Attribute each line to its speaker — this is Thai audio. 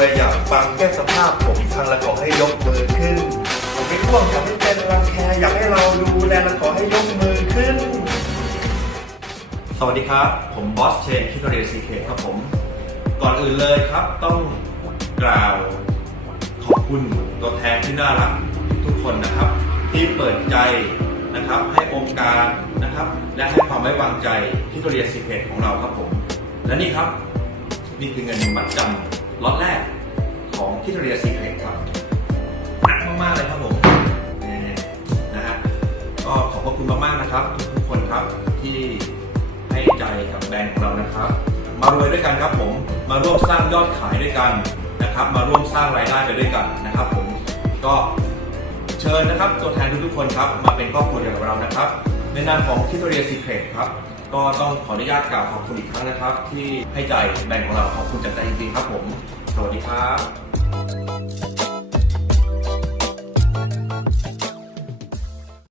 Speaker 1: วยอยากฟังแก้สภาพผมทางละขอให้ยกมือขึ้น ผมไม่ท่วงอยากให้เป็นรังแคอยากให้เราดูแลละขอให้ยกมือขึ้น สวัสดีครับ ผมบอสเชนคิทเรียซีเคครับผม ก่อนอื่นเลยครับต้องกล่าวขอบคุณตัวแทนที่น่ารักทุกคนนะครับ ที่เปิดใจนะครับให้องค์การนะครับ และให้ความไว้วางใจคิทเรียซีเคของเราครับผม และนี่ครับ นี่คือเงินมัดจำ ล็อตแรกของคิทเรียซีเคครับหนักมากๆเลยครับผมนะฮะก็ขอบพระคุณมากๆนะครับ ทุกๆคนครับที่ให้ใจกับแบรนด์ของเรานะครับ มารวยด้วยกันครับผมมาร่วมสร้างยอดขายด้วยกันนะครับ มาร่วมสร้างรายได้ไปด้วยกันนะครับ ผมก็เชิญนะครับตัวแทนทุกๆคนครับมาเป็นครอบครัวเดียวกับเรานะครับ ในนามของคิทเรียซีเครตครับ ก็ต้องขออนุญาตกล่าวขอบคุณอีกครั้งนะครับ ที่ให้ใจแบ่งของเราขอบคุณจากใจจริงๆครับผม สวัสดีครับ